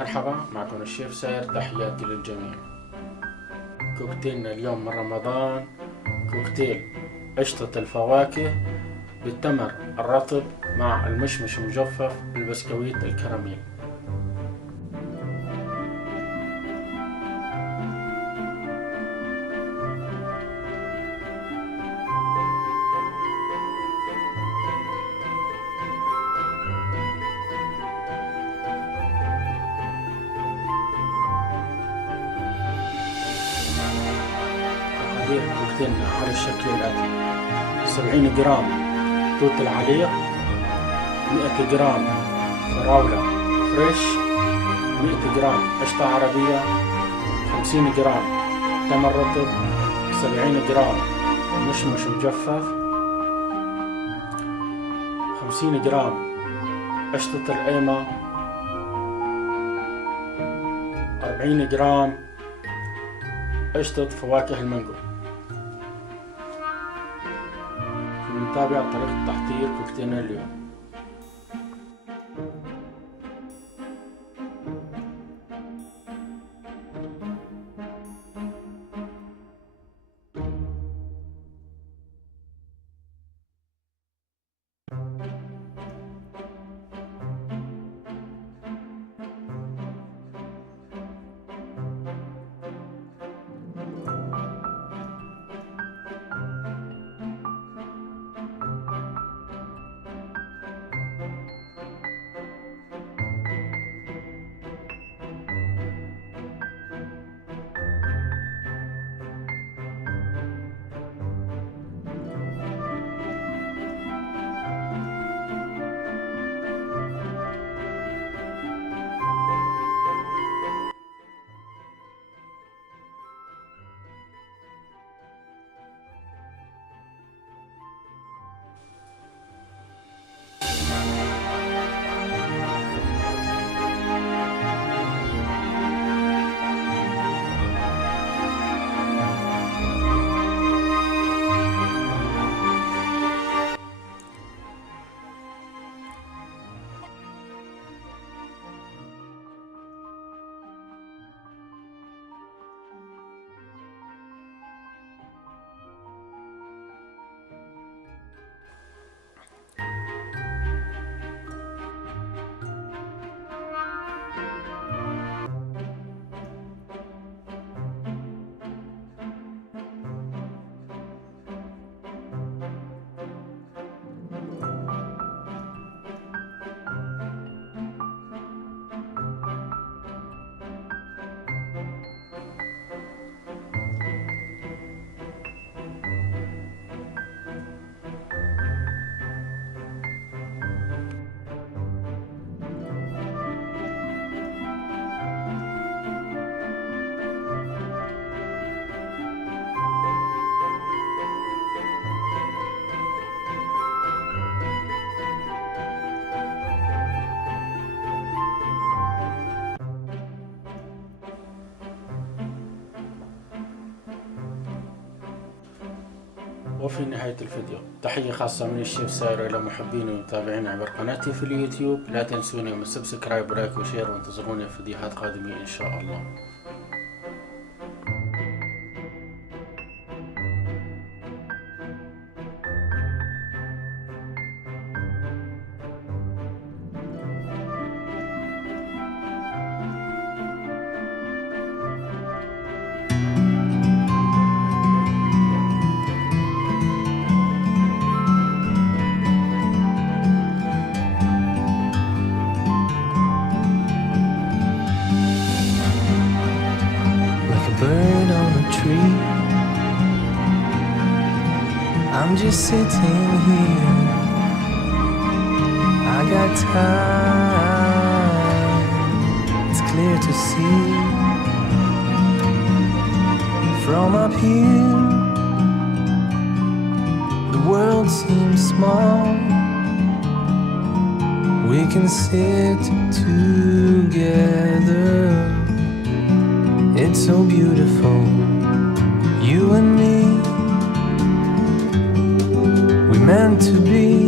مرحبا، معكم الشيف سائر، تحياتي للجميع. كوكتيلنا اليوم من رمضان كوكتيل قشطة الفواكه بالتمر الرطب مع المشمش المجفف بالبسكويت الكراميل. مقادير كوكتيلنا على الشكل الآتي: 70 جرام توت العليق، 100 جرام فراولة فريش، 100 جرام قشطة عربية، 50 جرام تمر رطب، 70 جرام مشمش مجفف، 50 جرام قشطة القيمة، 40 جرام قشطة فواكه المانجو. نتابع طريقة تحضير كوكتيلنا اليوم. وفي نهاية الفيديو تحية خاصة من الشيف سائر إلى محبيني ومتابعيني عبر قناتي في اليوتيوب. لا تنسوني من سبسكرايب ولايك وشير، وانتظروني في فيديوهات قادمة إن شاء الله. Bird on a tree, I'm just sitting here. I got time, it's clear to see. From up here, the world seems small. We can sit together. It's so beautiful, you and me, we meant to be.